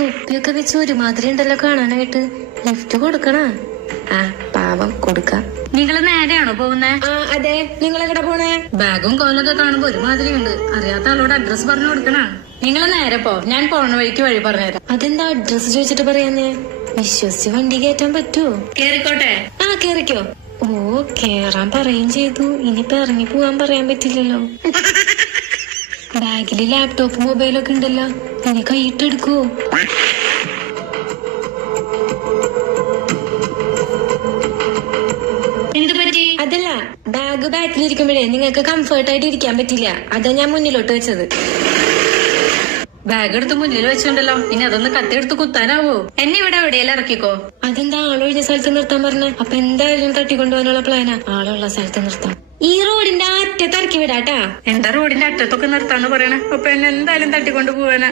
തൊപ്പിയൊക്കെ വെച്ച് ഒരുമാതിരി ഉണ്ടല്ലോ കാണാനായിട്ട്. ലിഫ്റ്റ് കൊടുക്കണ? ആ പാവം കൊടുക്കാം. നിങ്ങൾ നേരെയാണോ പോകുന്നേ? ആ അതെ. നിങ്ങൾ എവിടെ പോണേ? ബാഗും കോലൊക്കെ കാണുമ്പോ ഒരുമാതിരി ഉണ്ട്. അറിയാത്ത ആളോട് അഡ്രസ് പറഞ്ഞു കൊടുക്കണ. നിങ്ങൾ നേരെ പോ, ഞാൻ പോണ വഴിക്ക് വഴി പറഞ്ഞുതരാം. അതെന്താ അഡ്രസ് ചോദിച്ചിട്ട് പറയാന്നേ? വിശ്വസിച്ച് വണ്ടി കയറ്റാൻ പറ്റുമോ? കേറിക്കോട്ടെ. ആ കേറിക്കോ. ഓ കേറാൻ പറയും ചെയ്തു. ഇനിയിപ്പൊ ഇറങ്ങി പോവാൻ പറയാൻ പറ്റില്ലല്ലോ. ബാഗില് ലാപ്ടോപ്പ് മൊബൈലൊക്കെ ഉണ്ടല്ലോ. ഇനി കൈയിട്ടെടുക്കുവോ? എന്ത് പറ്റി? അതല്ല, ബാഗ് ബാക്കിലിരിക്കുമ്പോഴേ നിങ്ങൾക്ക് കംഫർട്ട് ആയിട്ട് ഇരിക്കാൻ പറ്റില്ല. അതാ ഞാൻ മുന്നിലോട്ട് വെച്ചത്. ബാഗ് എടുത്ത് മുന്നിൽ വെച്ചിട്ടുണ്ടല്ലോ, ഇനി അതൊന്ന് കത്തിയെടുത്ത് കുത്താനാവോ? എന്നെ ഇവിടെ എവിടെയെല്ലാം ഇറക്കിക്കോ. അതെന്താ ആളൊഴിഞ്ഞ സ്ഥലത്ത് നിർത്താൻ പറഞ്ഞ? അപ്പൊ എന്തായാലും തട്ടിക്കൊണ്ടുപോകാനുള്ള പ്ലാനാ. ആളുള്ള സ്ഥലത്ത് നിർത്താം. ഈ റോഡിന്റെ അറ്റത്ത് ഇറക്കി വിടാട്ടാ. എന്താ റോഡിന്റെ അറ്റത്തൊക്കെ നിർത്താന്ന് പറയണേ? അപ്പൊ എന്നെ എന്തായാലും തട്ടിക്കൊണ്ട് പോവാനാ.